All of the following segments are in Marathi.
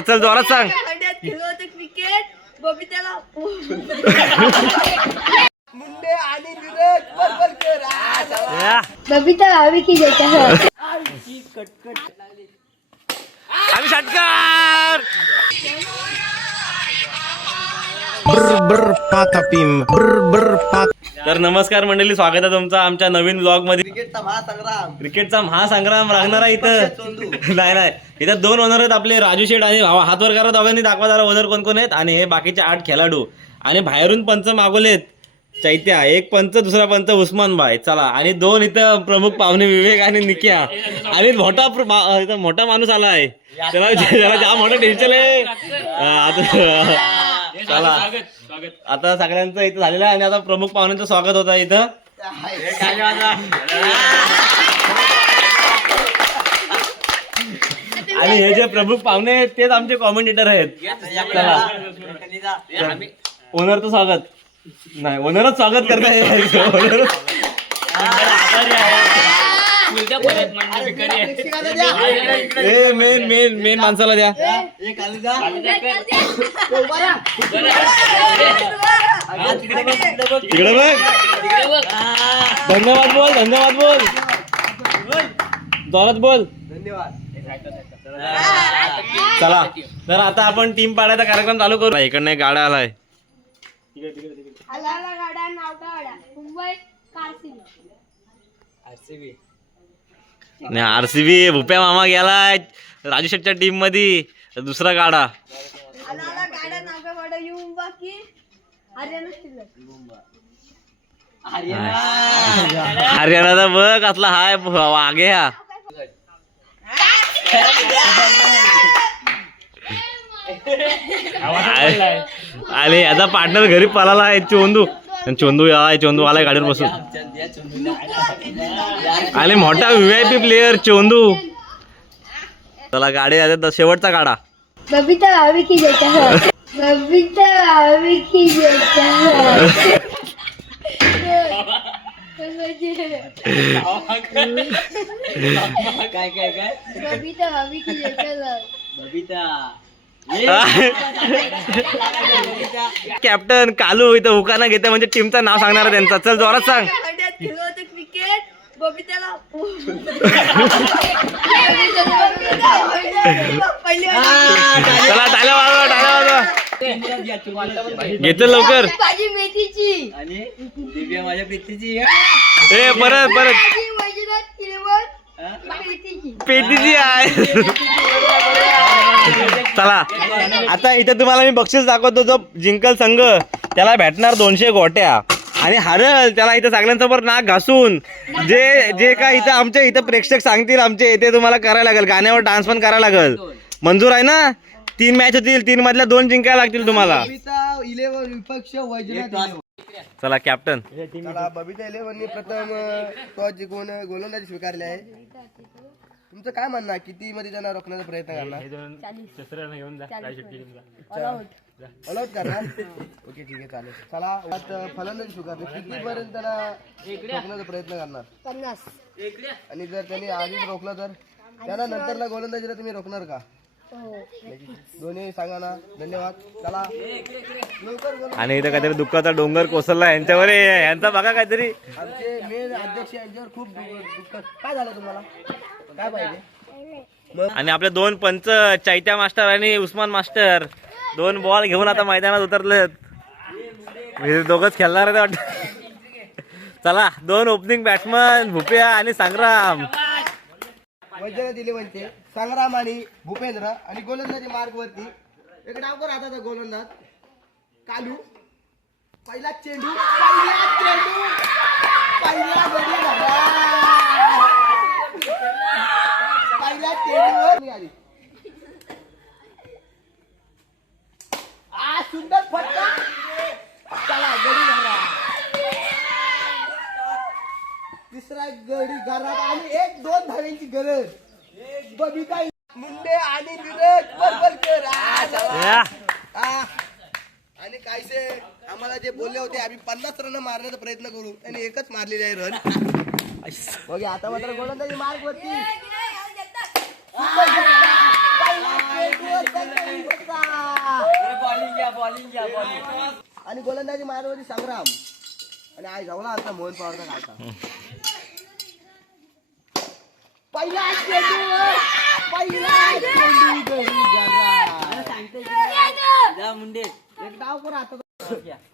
चल जोरात सांग. खड्ड्यात खेळलो होतं क्रिकेट. बबिताला मुंडे आणि नीरज बरोबर या. बबिता हवी की देता आम्ही षटकार. तर नमस्कार मंडळी स्वागत आहे तुमचं आमच्या नवीन ब्लॉगमध्ये क्रिकेटचा महासंग्राम. क्रिकेटचा महासंग्राम लागणार आहे इथं. नाही नाही. इथं दोन ओनर आहेत आपले राजू शेठ आणि भावा. हातवर करा दोघांनी दाखवा जरा ओनर कोण कोण आहेत. आणि हे बाकीचे आठ खेळाडू. आणि बाहेरून पंच मागवलेत चैत्या एक पंच दुसरा पंच उस्मान भाई. चला. आणि दोन इथं प्रमुख पाहुणे विवेक आणि निक्या. आणि मोठा इथं मोठा माणूस आला आहे. त्याला त्याला जाम मोठं टेन्शन आहे. आता चला. आता सगळ्यांचं इथं झालेलं आहे आणि आता प्रमुख पाहुण्यांचं स्वागत होतं इथं. आणि हे जे प्रमुख पाहुणे आहेत तेच आमचे कॉमेंटेटर आहेत. चला. ओनरचं स्वागत. नाही ओनरच स्वागत करताय. ए मेन मेन मेन माणसाला द्या. तिकडे बघ धन्यवाद बोल धन्यवाद बोल. जोरात बोल. चला. तर आता आपण टीम पाडायचा कार्यक्रम चालू करू. इकडनं एक गाडा आलाय. आलाला गाड्या नाव गाड्या मुंबई आरसीबी भुप्या मामा गेलाय. राजू शेठच्या टीममध्ये दुसरा गाडा. हरियाणाचा बघ असला हाय. वागे हा. आणि याचा पार्टनर घरी पळाला आहे चोंदू. आणि चोंदू आलाय चोंदू आलाय गाडीवर बसून. आणि मोठा व्ही आय पी प्लेअर चोंदू. चला गाडी आता शेवटचा गाडा काय काय काय? बबिता. कॅप्टन कालू इथं उकाना घेते म्हणजे टीमचं नाव सांगणार आहे त्यांचा. चल जोरात सांग. चला टाळ्या वाजवा टाळ्या वाजवा. घेतलं लवकर. भाजी मेथीची. आणि दिव्या माझ्या ए परत परत. पेटीची आहे. चला. आता इथे तुम्हाला मी बक्षीस दाखवतो जो जिंकल संघ. त्याला भेटणार दोनशे गोट्या. आणि हरल त्याला इथं सगळ्यांसमोर नाक घासून. जे जे काय इथं आमच्या इथं प्रेक्षक सांगतील आमचे ते तुम्हाला करायला लागेल. गाण्यावर डान्स पण करायला लागेल. मंजूर आहे ना? तीन मॅच होतील. तीन मधल्या दोन जिंकायला लागतील तुम्हाला. चला कॅप्टन चला बबिता इलेव्हनने प्रथम टॉस जिंकून गोलंदाजी स्वीकारली आहे. तुमचं काय म्हणणं आहे? किती मध्ये त्यांना रोखण्याचा प्रयत्न करणार? ऑलआउट करणार? ओके ठीक आहे चालेल. चला आता फलंदाजी स्वीकारली. किती पर्यंत त्याला रोखण्याचा प्रयत्न करणार? पन्नास. आणि जर त्यांनी आधीच रोखलं तर? त्याला नंतरला गोलंदाजीला तुम्ही रोखणार का? दोन्ही सांगा ना. धन्यवाद. चला. लवकर बोला. आणि इथं काहीतरी दुःखाचा डोंगर कोसळला यांच्यावर आहे. यांचा बघा काहीतरी. आमचे मेन अध्यक्ष यांच्यावर खूप दुःख दुःख- काय झालं तुम्हाला? काय पाहिजे? आणि आपले दोन पंच चैत्या मास्टर आणि उस्मान मास्टर दोन बॉल घेऊन आता मैदानात उतरलेत. हे दोघच खेळणार आहेत वाटतं. चला दोन ओपनिंग बॅट्समन भुपिया आणि संग्राम. वैद्याला दिले म्हणते संग्राम आणि भूपेंद्र आणि गोलंदाजी मार्ग वरती एक डावकर आता गोलंदाज. कालू. पहिला चेंडू पहिला चेंडू. पहिला गडी पहिल्या चेंडूवर निघाली. आ, सुंदर फटका चला गडी धरला तिसरा गडी घरात आणि एक दोन धाव्यांची गरज बबिता मुंडे आणि कायसे आम्हाला जे बोलले होते आम्ही पन्नास रन मारण्याचा प्रयत्न करू. आणि एकच मारलेली आहे रन बघा आता मात्र गोलंदाजी मार्ग वरती. आणि गोलंदाजी मारवरती संग्राम. आणि आई जवळ आता मोहन पवारचा काढता पहिला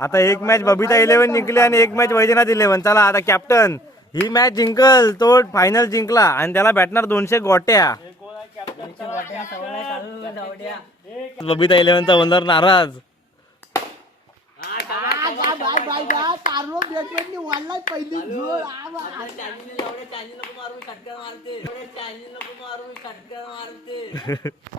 आता एक मॅच बबिता इलेव्हन जिंकली आणि एक मॅच वैजनाथ इलेव्हन चला आता कॅप्टन ही मॅच जिंकल तो फायनल जिंकला आणि त्याला भेटणार दोनशे गोट्या. बबिता इलेव्हनचा होणार नाराज आ, गा, बाय, बाय, गा. बॅटमॅननी वाढलाय पहिली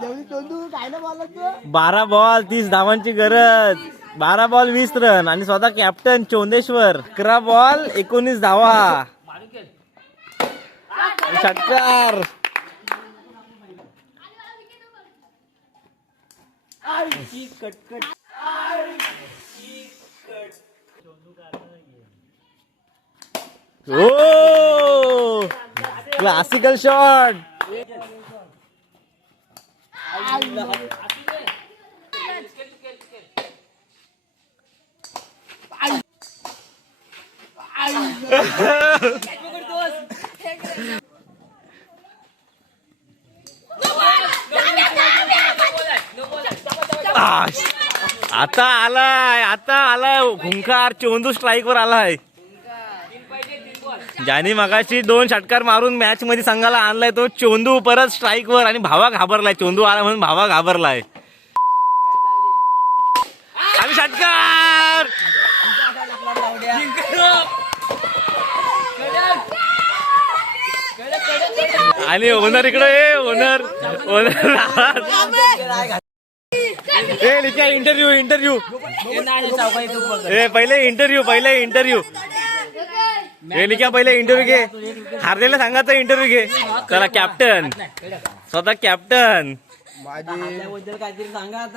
जेवढी काय ना तू बारा बॉल तीस धावांची गरज. बारा बॉल वीस रन. आणि स्वतः कॅप्टन चोंदेश्वर. अकरा बॉल एकोणीस धावा. षटकार ओ! क्लासिकल शॉट आता आलाय आता आलाय. घुंकार चोंदू स्ट्राईक वर आलाय. ज्याने मगाशी दोन षटकार मारून मॅच मध्ये संघाला आणलाय तो चोंदू परत स्ट्राईक वर आणि भावा घाबरलाय. चोंदू आला म्हणून भावा घाबरलाय. आणि षटकार! आणि ओनर इकडे ओनर ओनर ए लिखा इंटरव्यू इंटरव्यू ए पहिले इंटरव्यू पहिले इंटरव्यू हे लिखा पहिले इंटरव्ह्यू घे. हारलेला सांगायचा इंटरव्ह्यू घे. चला कॅप्टन स्वतः कॅप्टन माझी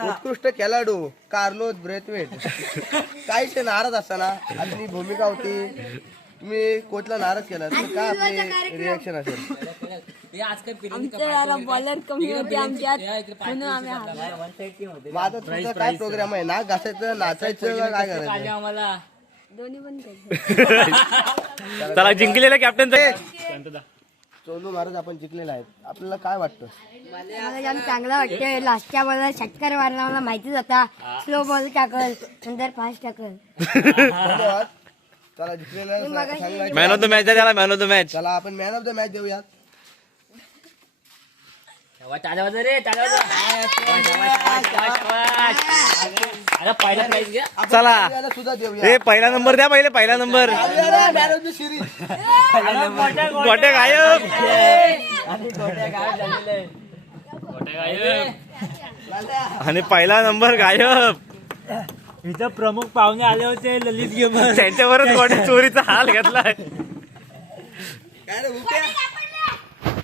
उत्कृष्ट खेळाडू कार्लोस ब्रेथवेट. काहीच नाराज असताना आपली भूमिका होती. तुम्ही कोचला नाराज केला तर काय आपले रिएक्शन असेल? आमच्या बॉलर कमी होते. आमच्यात म्हणून आम्ही हारलो. माझा तुझा काय प्रोग्राम आहे? ना घासायचं नाचायचं का काय करायचं? दोन्ही पण केलं. चला जिंकलेला कॅप्टन चोंदू महाराज आपण जिंकलेला आहे आपल्याला काय वाटतं? मला जाम चांगला वाटतंय. लास्टच्या बॉलला षटकार मारला मला माहितीच होता. स्लो बॉल टाकल नंतर फास्ट टाकल. धन्यवाद. चला जिंकलेला सांगायचं मॅन ऑफ द मॅच त्याला मॅन ऑफ द मॅच चला आपण मॅन ऑफ द मॅच देऊयात. आपण चला. सुद्धा देऊया हे पहिला नंबर द्या पहिले पहिला number man of the series गोट्या गायब. आणि पहिला नंबर गायब. इथं प्रमुख पाहुणे आले होते ललित गेमर. त्यांच्यावरच गोट्या चोरीचा हाल घेतलाय. काय रे भुप्या?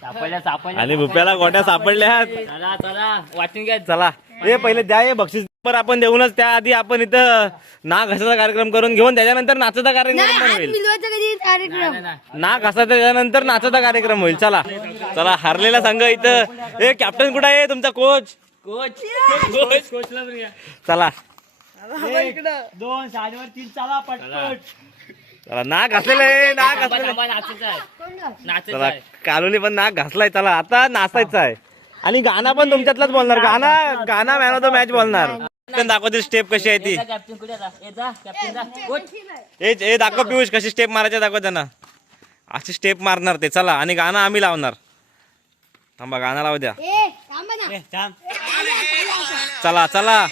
सापडल्या सापडल्या. आणि भुप्याला गोट्या सापडल्या चला चला वाटून घ्या. चला. हे पहिले द्या हे बक्षीस नंबर आपण देऊनच त्याआधी आपण इथं नाक घासाचा कार्यक्रम करून घेऊन त्याच्यानंतर नाचाचा कार्यक्रम पण होईल. मिळवायचं कधी कार्यक्रम? नाक घासाचा त्याच्यानंतर नाचाचा कार्यक्रम होईल. चला. चला हारलेला संघ इथं. ए कॅप्टन कुठं आहे तुमचा कोच कोच कोच कोचला घ्या. चला. इकडं. दोन साडेवर तीन चला पटपट. चला. नाक घासलेलं आहे नाक घासलेलं आहे. थांबा, नाचायचं आहे. नाचायचं चला आहे. कालोनी पण नाक घासलाय चला आता नाचायचं आहे. आणि गाणं पण तुमच्यातलाच बोलणार गाणा गाणा मॅन ऑफ द मॅच बोलणार. पण दाखवतील स्टेप कशी आहे ती. कॅप्टन कुठे आता येता कॅप्टन जा. कोच ए ए दाखव पियुष कशी स्टेप मारायचे दाखव त्यांना. अशी स्टेप मारणार ते. चला आणि गाणं आम्ही लावणार. थांबा गाणं लावू द्या. ए थांबा ना. ए, थांब. चला चला.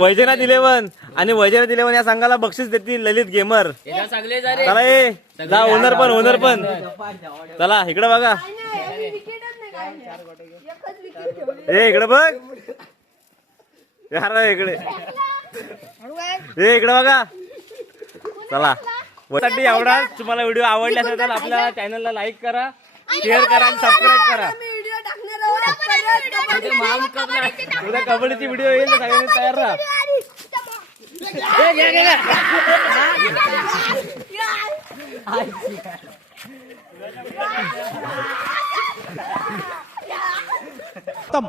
वैजनाथ इलेव्हन आणि वैजनाथ इलेव्हन या संघाला बक्षीस देतील ललित गेमर. चला ए जा ओनर पण ओनर पण. चला इकडे बघा. ए इकडे बघ. यार इकडे. ए इकडे बघा. चला. साठी एवढा तुम्हाला व्हिडिओ आवडला असेल तर आपल्या चॅनलला लाईक करा शेअर करा आणि सबस्क्राईब करा. व्हिडिओ टाकणार आहोत. उद्या कबड्डीची व्हिडिओ येईल सगळ्यांनी तयार राहा. खत्म